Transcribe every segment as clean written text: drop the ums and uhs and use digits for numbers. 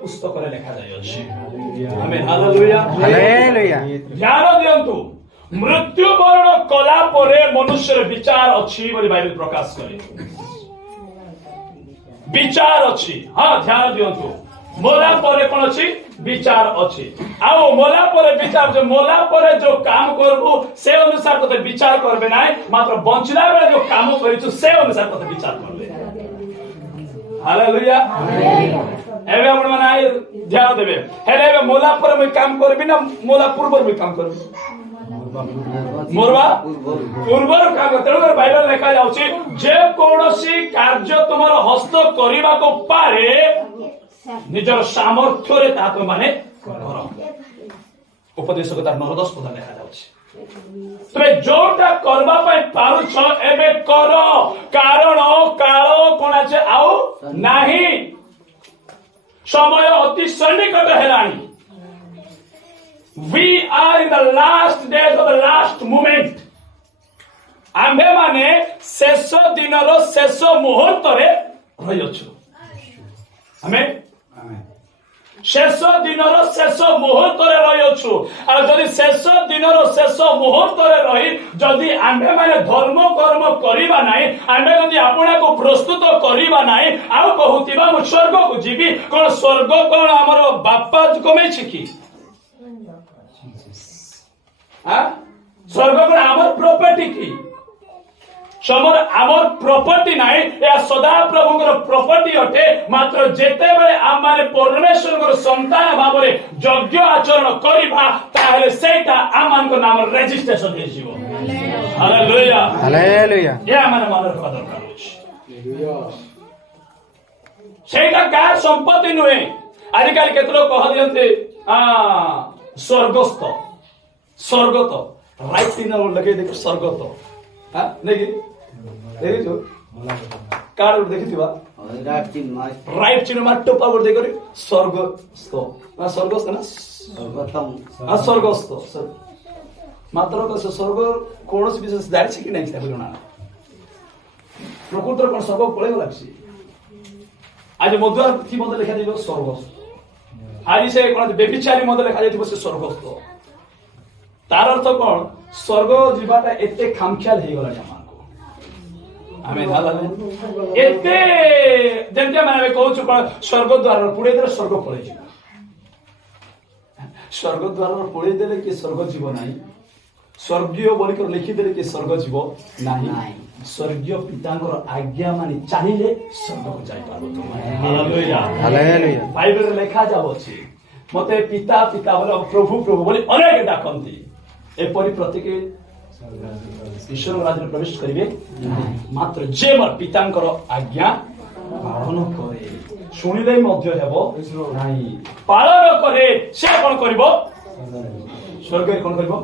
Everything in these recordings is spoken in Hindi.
पुस्तक रे लिखा जाय अछि। Amen hallelujah hallelujah. ध्यान दियंतु मृत्युवरण कला परे मनुष्य विचार अछि बोली बाइबल प्रकाश करे। विचार अछि। हाँ ध्यान दियंतु मोला परे कोन अछि विचार अछि। आउ मोला परे विचार जो मोला परे जो काम करबो से अनुसार कते विचार करबे नाही मात्र बंचला बेले जो काम करिछु से अनुसार कते विचार करबे। हालेलुया एबे आपण माने ध्यान देबे हेले एबे मोला परे मैं काम करबी ना मोला पूर्व में काम करबी मोरवा पूर्व काम तेणु बाइबल लिखा जाउछि जे कोनोसी कार्य तुमर हस्त करिबा को पारे निजर सामर्थ्य रे ता तो माने कर। उपदेश कथा 9:10 पद लिखा जाउछि तमे जोटा करबा पय पारुछ एबे कर कारण काल कोन আছে आउ नाही समय अति सन्निकट हेलानी। We are in the last days of the last moment. आम्भे माने शेष दिनर शेष मुहूर्त रे रहियछु। आमेन शेष दिनर शेष मुहूर्त रे रहियछु। आ जदि शेष दिनर शेष मुहूर्त रे रही जदि आम्भे माने धर्म कर्म करिबा नाही आम्भे जदि आपणा को प्रस्तुत करिबा नाही आ कहूतिबा मु स्वर्ग को जीवी कोन स्वर्ग कोन हमर बापा कमे छी की स्वर्ग कोन आमर प्रॉपर्टी की समर आमर प्रॉपर्टी नाही या सदा प्रभुଙ୍କର प्रॉपर्टी अटे मात्र जेते बेले आम माने परमेश्वरଙ୍କର संतान भाबरे यज्ञ आचरण करिबा ताहेले सेटा आमानक नाम रजिस्ट्रेशन हे जीवो। हालेलुया हालेलुया या माने मनर दरकार अछि सेटा का संपत्ति नुहे। आजि काल केतलो कह दियन्ते स्वर्गस्थ स्वर्गत राइट इन लगे देखो स्वर्गत हां नेकी देखि जो कार्ड देखिथिबा राइट चिन्ह मा टोपा वर देखरि स्वर्गस्थ ना स्वर्गस्थ ना स्वर्गतम हां स्वर्गस्थ मात्र को स्वर्ग कोनोस विशेष जानि छै कि नै छै बोलना प्रकृतर कोन स्वर्ग पळे लागछि। आज मधुर थी मधुर लिखा दिबो स्वर्गस्थ आज से कोन बेबिचारी मधुर लिखा जायतिबो से स्वर्गस्थ तार अर्थ कौन स्वर्ग जीवाटा एते खामख्याल हे गला जमानको। आमेन हालेलुया एते जेंते माने कहू छु स्वर्ग द्वार पुडे दे स्वर्ग पळे जी स्वर्ग द्वार पुडे देले कि स्वर्ग जीव नाही स्वर्गीय बोली कर लिखि देले कि स्वर्ग जीव नाही स्वर्गीय पितांकर आज्ञा मानि चाहिए स्वर्ग को जाई पाबो तुम। हालेलुया हालेलुया बाइबल रे लिखा जाबो छी मते पिता पिता बोले प्रभु प्रभु बोली अनेक डाकंती एपरि प्रत्येक ईश्वर राज्य प्रवेश करिवे मात्र जे मोर पितांकर आज्ञा पालन करे सुनिले मध्य हेबो नाही पालन करे से कोन करबो स्वर्ग रे कोन करबो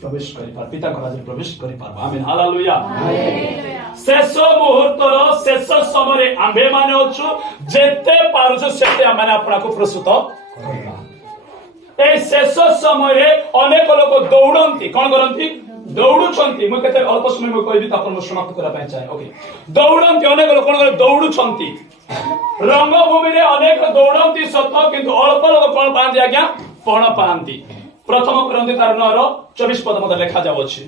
प्रवेश करि पार पितांकर राज्य प्रवेश करि पार। आमेन हालेलुया शेष मुहूर्तर शेष समय आम्भे माने अछु जेते पारुछु सेते माने आपना को प्रस्तुत करबा। ए शेष समय अनेक लोक दौड़ती कौन करती दौड़ुछंती मु केते अल्प समय में कहबी तापर मु समाप्त करा पाए चाहे ओके दौड़ती अनेक लोक कौन दौड़ुछंती रंगभूमि रे अनेक दौड़ती सत किंतु अल्प लोक कौन पांती आज्ञा पण पांती। प्रथम करंती तार 9:24 पद मते लिखा जाव अछि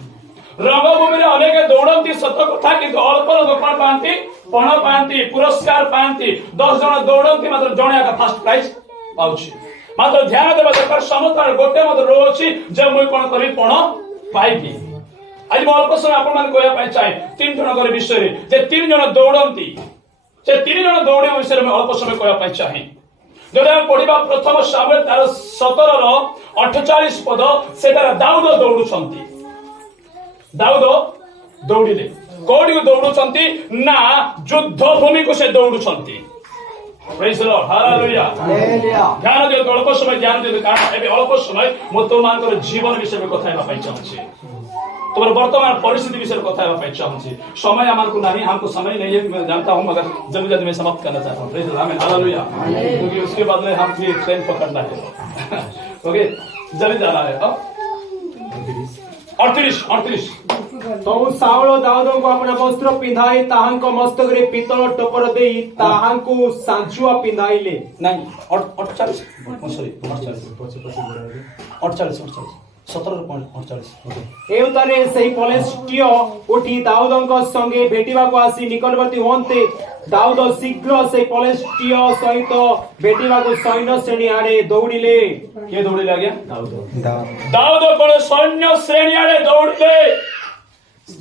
रंगभूमि रे अनेक दौड़ती सत कथा किंतु अल्प लोक कौन पांती पण पांती पुरस्कार पांती 10 जण दौड़ती मात्र जणे का फर्स्ट प्राइज पाउछि मात्र ध्यान देवा दरकार समस्त गोटे मत रो अछि जे मुई कोन करी पण पाइबी। आज म अल्प समय आपन मान कहया पाइ चाहे 3 जणकर विषय रे जे 3 जण दौड़ंती से 3 जण दौड़े विषय में अल्प समय कहया पाइ चाहे जदि हम पढिबा प्रथम सामुएल तार 17 रो 48 पद सेतार दाऊद दौड़ुछंती दाऊद दौड़िले कोडी को दौड़ुछंती ना युद्ध भूमि को से दौड़ुछंती। प्रेज द लॉर्ड हालेलुया ध्यान दियो अल्प समय ध्यान दियो कारण एबे अल्प समय म तो मानकर जीवन विषय में कथा हेबा पाइ चाहूछि तुम्हारे वर्तमान परिस्थिति विषय में कथा हेबा पाइ चाहूछि समय हमको नहीं हमको समय नहीं है मैं जानता हूं मगर जल्दी जल्दी मैं समाप्त करना चाहता हूं। प्रेज द लॉर्ड हालेलुया क्योंकि उसके बाद में हम फिर ट्रेन पकड़ना है ओके जल्दी जाना है 38 तो साउल दाऊद को अपना वस्त्र पिंधाई ताहांक मस्तक रे पितल टपर देई ताहांकु सांचुआ पिंधाइले नहीं 48 सॉरी 48 17 एवतारे सही पलेस्टियो उठी दाऊदଙ୍କ संगे भेटिबाको आसी निकटवर्ती होन्ते दाऊद शीघ्र से पलेस्टियो सहित भेटिबाको सैन्य श्रेणी आड़े दौड़िले के दौड़िले आज्ञा दाऊद कोन सैन्य श्रेणी आड़े दौड़िले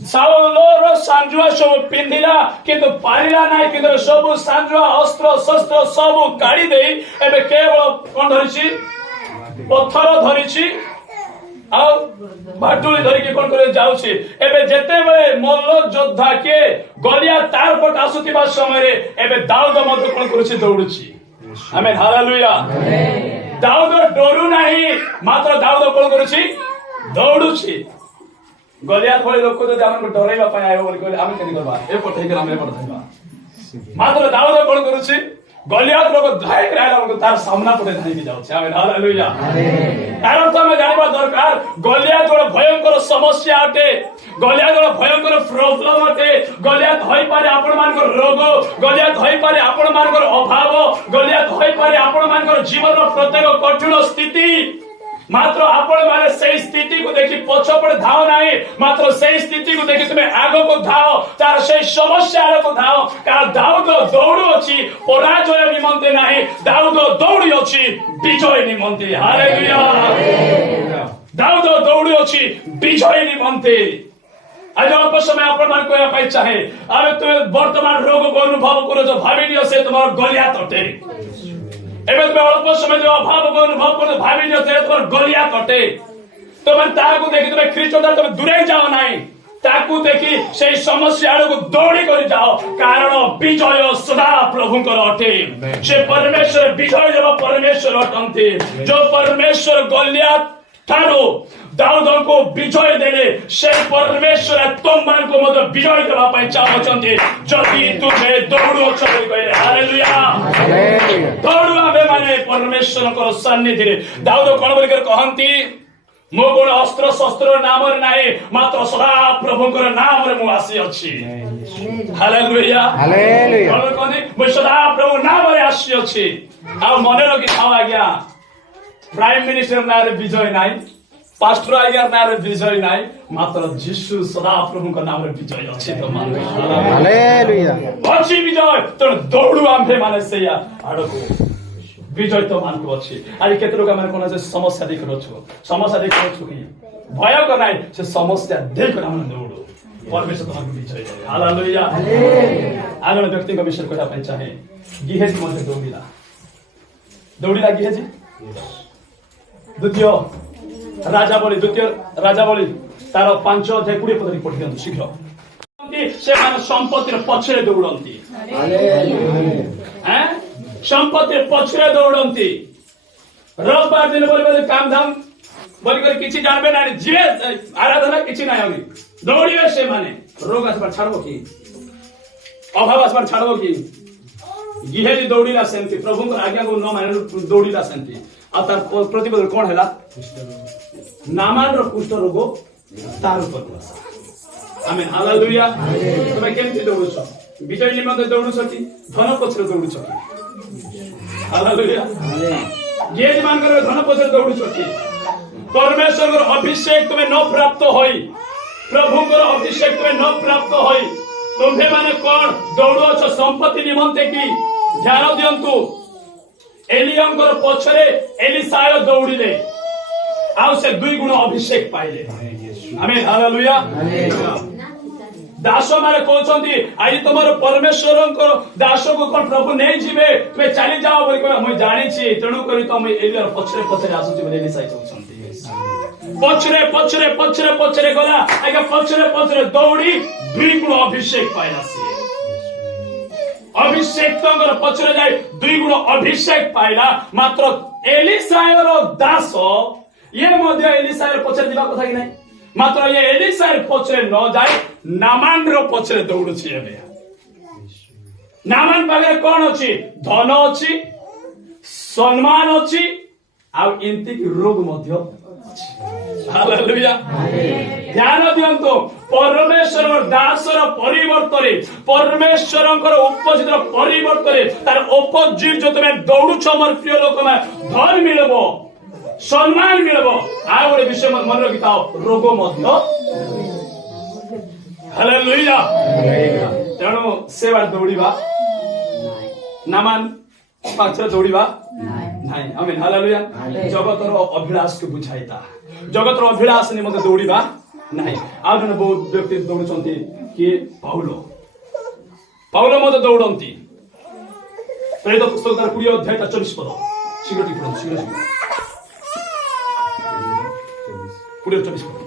साउलर सांजुआ सब पिंधिला किंतु पारिला नाही किंतु सब सांजुआ अस्त्र शस्त्र सब काढी देई एबे केवल कोन धरिछि पत्थर धरिछि आ बाटुली धरिकी कोन करे जाउछि एबे जेते बेले मल्ल योद्धा के गलिया तार पट आसुतिबा समय रे एबे दाऊद मत कोन करूछि दौड़ुछि आमेन हालेलुया दाऊद डरू नाही मात्र दाऊद कोन करूछि दौड़ुछि गलियात भली लोक जदि हमन डराइबा पय आयो बोली कहले आमे केनि करबा ए पठै के आमे पठैबा मात्र दाऊद कोन करूछि गलियात लोक धाइ कराइला लोक तार सामना पटे धाइ के जाउछि आमेन हालेलुया कारण तो हम जानिबा दरकार गलियात बड़ भयंकर समस्या अटे गलियात बड़ भयंकर प्रॉब्लम अटे गलियात होई पारे आपण मानकर रोग गलियात होई पारे आपण मानकर अभाव गलियात होई पारे आपण मानकर जीवन प्रत्येक कठिन स्थिति मात्र आपण माने सही स्थिति को देखि पछपड़ धाओ नाही मात्र सही स्थिति को देखि तुमे आगो को धाओ तार सही समस्या को धाओ का दाऊद दौड़ु अछि पराजय निमंते नाही दाऊद दौड़ी अछि विजय निमंते हालेलुया दाऊद दौड़ी अछि विजय निमंते आज अल्प समय आपण मान कोया पाइ चाहे अरे तुमे वर्तमान रोग को अनुभव करो जो भाबिनियो से तुम्हार गलिया तटे एबे तुमे अल्प समय जो अभाव को अनुभव करो भाबिनियो से तुम्हार गलिया तटे तुमे ताकू देखि तुमे ख्रीष्टता तुमे दूरे जाओ नाही ताकू देखि से समस्या को दौड़ी कर जाओ कारण विजय सदा प्रभुंकर अटे से परमेश्वर विजय जब परमेश्वर अटंती जो परमेश्वर गलियात ठारो दाऊद को विजय देले से परमेश्वर तुम मान को मत विजय देबा पय चाहछन्ते जदि तुमे दौड़ो छ कहले हालेलुया दौड़ो आबे माने परमेश्वर को सन्निधि रे दाऊद कोन बोल कर कहंती मो कोन अस्त्र शस्त्र नाम रे नाही मात्र सदा प्रभुकर नाम रे मु आसी अछि हालेलुया हालेलुया कोन कोनी मु सदा प्रभु नाम रे आसी अछि आ मने रखि थाओ आज्ञा प्राइम मिनिस्टर नारे विजय नाही पास्टर आज्ञा नारे विजय नाही मात्र यीशु सदा प्रभु का नाम रे विजय अछि तो मान हालेलुया अछि विजय तो दौड़ू आम्भे माने सेया आडको विजय तो मान को अछि आइ केतरो का माने कोन से समस्या देख रहो छु समस्या देख रहो छु कि भय को नाही से समस्या देख र हम दौड़ो परमेश्वर तुमको विजय दे हालेलुया आगन व्यक्ति का विषय को अपन चाहे गिहेजी मते दौड़ीला गिहेजी द्वितीय राजा बोली तार 5 अध्याय 20 पद रिपोर्ट दियंतु शीघ्र से मान संपत्तिर पछरे दौड़ंती हैं संपत्तिर पछरे दौड़ंती रविवार दिन बोली काम धाम बोली कर किछि जानबे ना जे आराधना किछि ना होनी दौड़िए से माने रोग आसबार छाड़बो की अभाव आसबार छाड़बो की गिहेजी दौड़ीला सेंती प्रभु आज्ञा को न माने दौड़ीला सेंती आ तार प्रतिबल कोन हैला नामान रो कुष्ठ रोग तार ऊपर आमेन हालेलुया तुमे केमति दौड़ुछ विजय निमंते दौड़ुछ कि धन पछरे दौड़ुछ कि हालेलुया गिहेजी मान कर धन पछरे दौड़ुछ कि परमेश्वर को अभिषेक तुम्हें न प्राप्त होई प्रभु को अभिषेक तुम्हें न प्राप्त होई तुम्हें माने कोन दौड़ो छ संपत्ति निमंते की ध्यान दियंतु एलियंकर पछरे एलिसाय दौड़िले आउ से 2 गुण अभिषेक पाइले आमेन हालेलुया दास माने कहउछंती आज तमरो परमेश्वरंकर दास को कोन प्रभु नै जिवे तुमे चली जाओ बोली को हम जानि छी तणु करी तुम एलियर पछरे आसुची बोली एलिसाय कहउछंती पछरे गला आगे पछरे दौड़ी 2 गुण अभिषेक पाइला से अभिषेक तंगर पछरे जाय 2 गुण अभिषेक पाइला मात्र एलिसायर दास ये मध्य एलिसायर पछरे दिबा कथा कि नै मात्र ये एलिसायर पछरे न जाय नामान रो पछरे दौड़ु छी एबे नामान पागे कोन अछि धन अछि सम्मान अछि आ इंति रोग मध्य अछि हालेलुया ध्यान दियंतु परमेश्वर दासर परिवर्तन परमेश्वर उपस्थित परिवर्तन तार अपोजिट जो तुम दौड़ुछ मोर प्रिय लोक में धन मिलब सम्मान मिलब आ गोटे विषय मन रखिथा रोग मध्य हालेलुया तेणु से दौड़ा नामान पाछरे दौड़ा नहीं आमेन हालेलुया जगतर अभिलाष को बुझाइता जगतर अभिलाष निमंते दौड़ा नहीं आ जन बहुत व्यक्ति दौड़ुचंती कि पाउल मत दौड़ंती प्रेरित पुस्तक 20 अध्याय 24 पद शीघ्र टिक पढ़ो शीघ्र 24 पद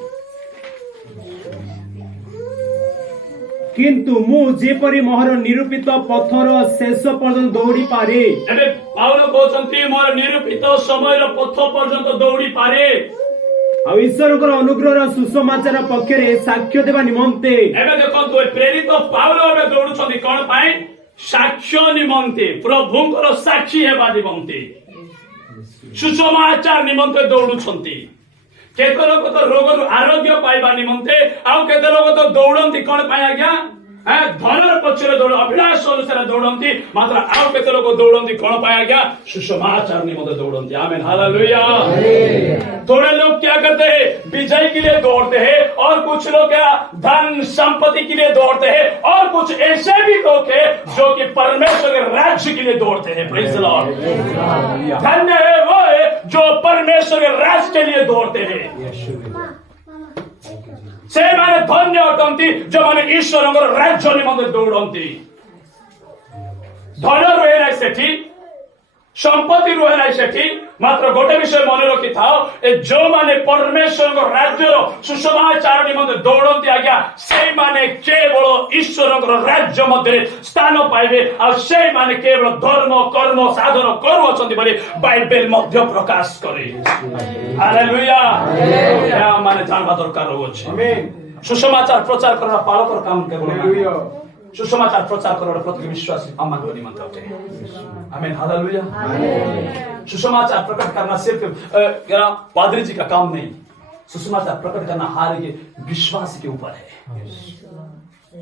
किंतु मु जेपरी मोहर निरूपित पथर शेष पर्यंत दौड़ी पारे एबे पाउल कहउचंती मोर निरूपित समय रो पथ पर्यंत दौड़ी पारे आ ईश्वर अनुग्रह सुसमाचार पक्षरे साक्ष्य देवा निमंते एबे देखंतु प्रेरित पाउल एबे दौड़ुचंती कोन पाई साक्ष्य निमंते प्रभुंकर साक्षी हेबा निमंते सुसमाचार निमंते दौड़ुचंती केते लोक तो रोग आरोग्य पाइबा निमंते आउ केते लोक तो दौड़ंती कोन पाई आज्ञा धनर पक्षरे दौड़ अभिलाष अनुसार दौड़ंती मात्र आउ केते लोक दौड़ंती कोन पाई आज्ञा सुसमाचार निमंते दौड़ंती आमेन हालेलुया थोड़े लोग क्या करते हैं विजय के लिए दौड़ते हैं और कुछ लोग क्या धन संपत्ति के लिए दौड़ते हैं और कुछ ऐसे भी लोग हैं जो कि परमेश्वर के राज्य के लिए दौड़ते हैं प्रेज द लॉर्ड धन्य है वो है जो परमेश्वर के राज्य के लिए दौड़ते हैं से माने धन्य अटंती जो माने ईश्वर राज्य निमंते दौड़ंती धन रहे ना सेठी संपत्ति रुहे ना सेठी मात्र गोटे विषय मन रखि थाओ जो माने परमेश्वर राज्य सुसमाचार निमंते दौड़ंती आज्ञा से माने केवल ईश्वर राज्य मध्य स्थान पाइबे आ से माने केवल धर्म कर्म साधन करूछंती बोली बाइबल मध्य प्रकाश करे हालेलुया या माने जानबा दरकार होछि आमेन सुसमाचार प्रचार करना पालकर काम केवल सुसमाचार प्रचार करना प्रत्येक विश्वासी अमान को निमंत्रण होते आमेन हालेलुया सुसमाचार प्रकट करना सिर्फ पादरी जी का काम नहीं सुसमाचार प्रकट करना हर एक विश्वासी के ऊपर है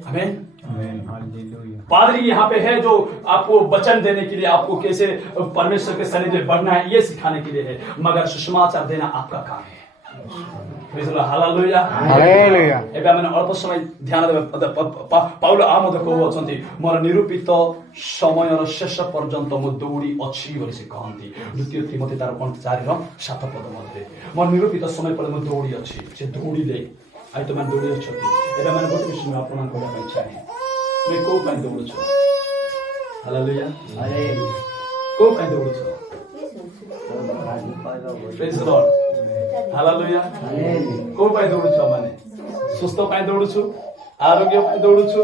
आमेन पादरी यहाँ पे है जो आपको वचन देने के लिए आपको कैसे परमेश्वर के सन्निधि में बढ़ना है ये सिखाने के लिए है मगर सुसमाचार देना आपका काम है हालेलुया हालेलुया एबे आमे अल्प समय ध्यान देबे पाउल आमोद कहउछंती मोर निरूपित समयर शेष पर्यंत मो दौड़ी अछि बोली से कहंती द्वितीय तिमोथी 4:4 रो 7 पद मध्ये मोर निरूपित समय पर मो दौड़ी अछि से दौड़ी दे आई तो मन दौड़ी अछि एबे माने गोटे विषय में अपना कहबा इच्छा है तुम को काई दौड़ छ हालेलुया हालेलुया को काई दौड़ छ प्रेज द लॉर्ड हालेलुया को पाई दौड़ुछु माने सुस्थ पाई दौड़ुछु आरोग्य पाई दौड़ुछु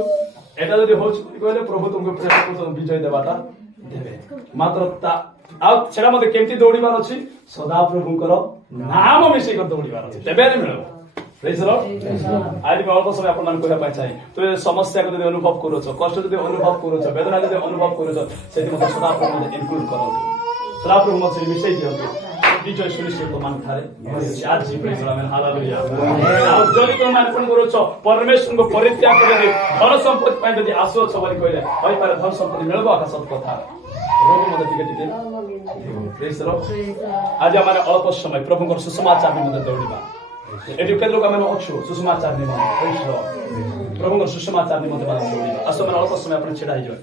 एटा जदि होछ कहले प्रभु तुमको प्रेम को विजय देबाटा देबे मात्र ता आ छेडा मते केमती दौड़ीबार अछि सदा प्रभुकर नाम मिसै कर दौड़ीबार अछि तेबे नै मिलबो प्रेज द लॉर्ड आज मैं अल्प समय अपन कहबा पाइ चाहि तो समस्या को जदि अनुभव करूछ कष्ट जदि अनुभव करूछ वेदना जदि अनुभव करूछ सेति मते सदा प्रभु इनक्लूड करंतु सदा प्रभु मते मिसै दियंतु विजय सुनिश्चित मान थारे आज जी प्रेज आमेन हालेलुया अब जदि को मान कोन करो छ परमेश्वर को परित्याग करे धन संपत्ति पाइ जदि आशो छ बलि कहले होय पारे धन संपत्ति मिलबो आका सब कथा रोग मते टिके प्रेज आज हमारे अल्प समय प्रभु को सुसमाचार निमंते दौड़ीबा एटु केते लोक आमे अछु सुसमाचार निमंते प्रेज प्रभु को सुसमाचार निमंते दौड़ीबा असो मन अल्प समय अपन छेडा हिजो